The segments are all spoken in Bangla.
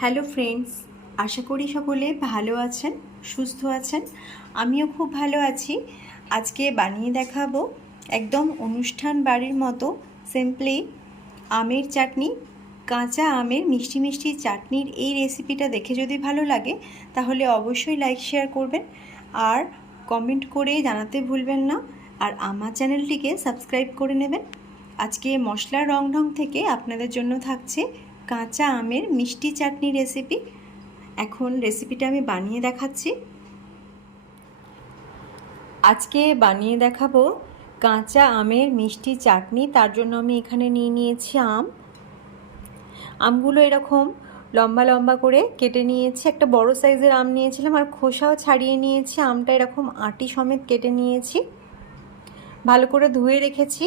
হ্যালো ফ্রেন্ডস, আশা করি সকলে ভালো আছেন, সুস্থ আছেন। আমিও খুব ভালো আছি। আজকে বানিয়ে দেখাবো একদম অনুষ্ঠান বাড়ির মতো সিম্পলি আমের চাটনি। কাঁচা আমের মিষ্টি মিষ্টি চাটনির এই রেসিপিটা দেখে যদি ভালো লাগে, তাহলে অবশ্যই লাইক শেয়ার করবেন। আর কমেন্ট করে জানাতে ভুলবেন না। আর আমার চ্যানেলটিকে সাবস্ক্রাইব করে নেবেন। আজকে মশলার রং ঢং থেকে আপনাদের জন্য থাকছে কাঁচা আমের মিষ্টি চাটনি রেসিপি এখন রেসিপিটা আমি বানিয়ে দেখাচ্ছি। আজকে বানিয়ে দেখাবো কাঁচা আমের মিষ্টি চাটনি। তার জন্য আমি এখানে নিয়ে নিয়েছি আম। আমগুলো এরকম লম্বা লম্বা করে কেটে নিয়েছি। একটা বড় সাইজের আম নিয়েছিলাম আর খোসাও ছাড়িয়ে নিয়েছি। আমটা এরকম আটি সমেত কেটে নিয়েছি। ভালো করে ধুয়ে রেখেছি।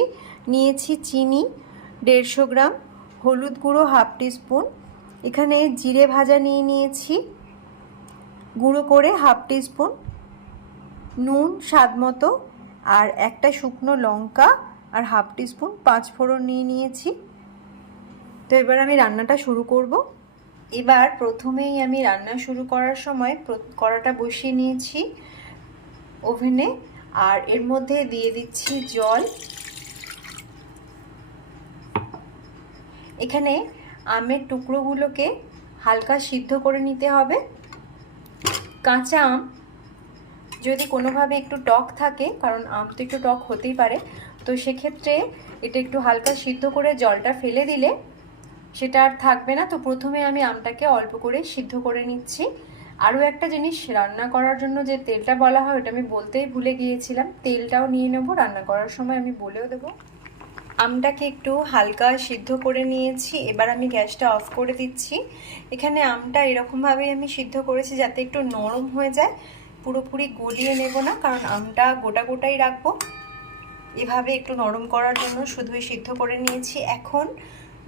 নিয়েছি চিনি, দেড়শো গ্রাম। হলুদ গুঁড়ো হাফ টিস্পুন। এখানে জিরে ভাজা নিয়ে নিয়েছি। গুঁড়ো করে হাফ টিস্পুন। নুন স্বাদ মতো। আর একটা শুকনো লঙ্কা আর হাফ টিস্পুন পাঁচ ফোড়ন নিয়ে নিয়েছি। তো এবার আমি রান্নাটা শুরু করব। এবার প্রথমেই আমি রান্না শুরু করার সময় কড়াটা বসিয়ে নিয়েছি ওভেনে। আর এর মধ্যে দিয়ে দিচ্ছি জল। এখানে আমের টুকরোগুলোকে হালকা সিদ্ধ করে নিতে হবে। কাঁচা আম যদি কোনোভাবে একটু টক থাকে, কারণ আম তো একটু টক হতেই পারে, তো সেক্ষেত্রে এটা একটু হালকা সিদ্ধ করে জলটা ফেলে দিলে সেটা আর থাকবে না। তো প্রথমে আমি আমটাকে অল্প করে সিদ্ধ করে নিচ্ছি। আরও একটা জিনিস, রান্না করার জন্য যে তেলটা বলা হয়, ওটা আমি বলতেই ভুলে গিয়েছিলাম। তেলটাও নিয়ে নেব, রান্না করার সময় আমি বলেও দেবো। আমটাকে একটু হালকা সিদ্ধ করে নিয়েছি। এবার আমি গ্যাসটা অফ করে দিচ্ছি। এখানে আমটা এরকমভাবেই আমি সিদ্ধ করেছি যাতে একটু নরম হয়ে যায়। পুরোপুরি গলিয়ে নেব না, কারণ আমটা গোটা গোটাই রাখব। এভাবে একটু নরম করার জন্য শুধুই সিদ্ধ করে নিয়েছি। এখন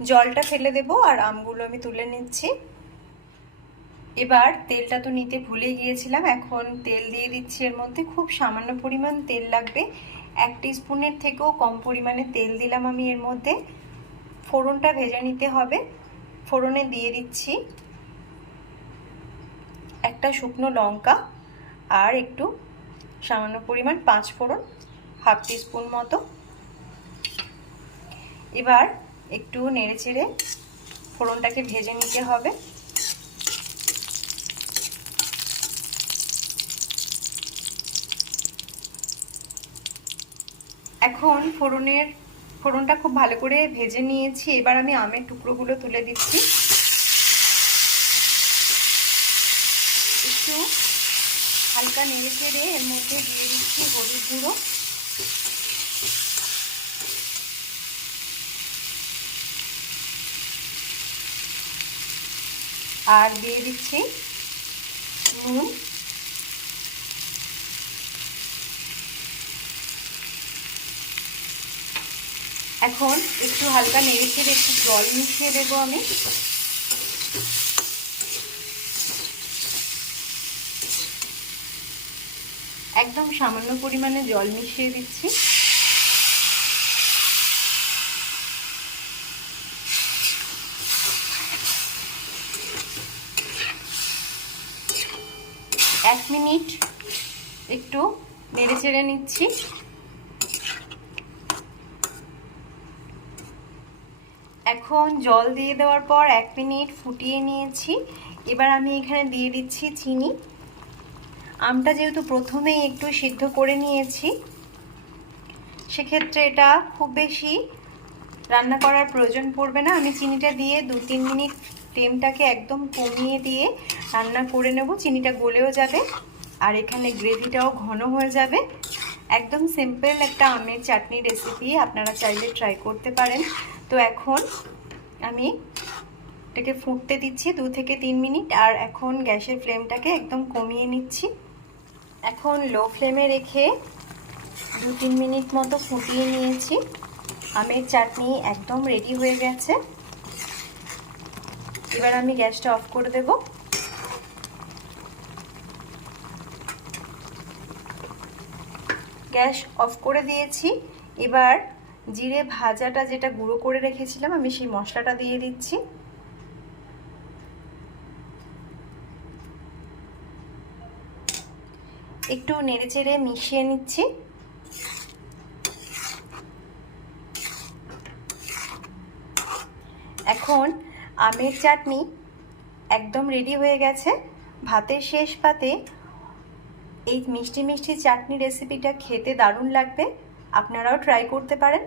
জলটা ফেলে দেব আর আমগুলো আমি তুলে নিচ্ছি। এবার তেলটা তো নিতে ভুলে গিয়েছিলাম, এখন তেল দিয়ে দিচ্ছি এর মধ্যে। খুব সামান্য পরিমাণ তেল লাগবে। এক স্পুনের থেকেও কম পরিমাণে তেল দিলাম আমি এর মধ্যে। ফোড়নটা ভেজে নিতে হবে। ফোড়নে দিয়ে দিচ্ছি একটা শুকনো লঙ্কা আর একটু সামান্য পরিমাণ পাঁচ ফোড়ন, হাফ স্পুন মতো। এবার একটু নেড়ে চেড়ে ফোড়নটাকে ভেজে নিতে হবে। এখন ফোড়নের, ফোড়নটা খুব ভালো করে ভেজে নিয়েছি। এবার আমি আমের টুকরোগুলো তুলে দিচ্ছি। একটু হালকা নেড়ে চেড়ে এর মধ্যে দিয়ে দিচ্ছি হলুদ গুঁড়ো। আর দিয়ে দিচ্ছি নুন। এখন একটু হালকা নেড়ে চেড়ে একটু জল মিশিয়ে দেবো আমি। একদম সামান্য পরিমাণে জল মিশিয়ে দিচ্ছি। এক মিনিট একটু নেড়ে চেড়ে নিচ্ছি। এখন জল দিয়ে দেওয়ার পর এক মিনিট ফুটিয়ে নিয়েছি। এবার আমি এখানে দিয়ে দিচ্ছি চিনি। আমটা যেহেতু প্রথমেই একটু সিদ্ধ করে নিয়েছি, সেক্ষেত্রে এটা খুব বেশি রান্না করার প্রয়োজন পড়বে না। আমি চিনিটা দিয়ে দু তিন মিনিট ফ্লেমটাকে একদম কমিয়ে দিয়ে রান্না করে নেব। চিনিটা গলেও যাবে আর এখানে গ্রেভিটাও ঘন হয়ে যাবে। একদম সিম্পল একটা আমের চাটনি রেসিপি আপনারা চাইলে ট্রাই করতে পারেন। তো এখন আমি এটাকে ফুটতে দিচ্ছি দু থেকে তিন মিনিট, আর এখন গ্যাসের ফ্লেমটাকে একদম কমিয়ে নিচ্ছি। এখন লো ফ্লেমে রেখে দু তিন মিনিট মতো ফুটিয়ে নিয়েছি। আমের চাটনি একদম রেডি হয়ে গেছে। এবার আমি গ্যাসটা অফ করে দেব। গ্যাস অফ করে দিয়েছি। এবার জিরে ভাজাটা যেটা গুঁড়ো করে রেখেছিলাম, আমি সেই মশলাটা দিয়ে দিচ্ছি। একটু নেড়ে চেড়ে মিশিয়ে নিচ্ছি। এখন আমের চাটনি একদম রেডি হয়ে গেছে। ভাতের শেষ পাতে এই মিষ্টি মিষ্টি চাটনি রেসিপিটা খেতে দারুণ লাগবে। আপনারাও ট্রাই করতে পারেন।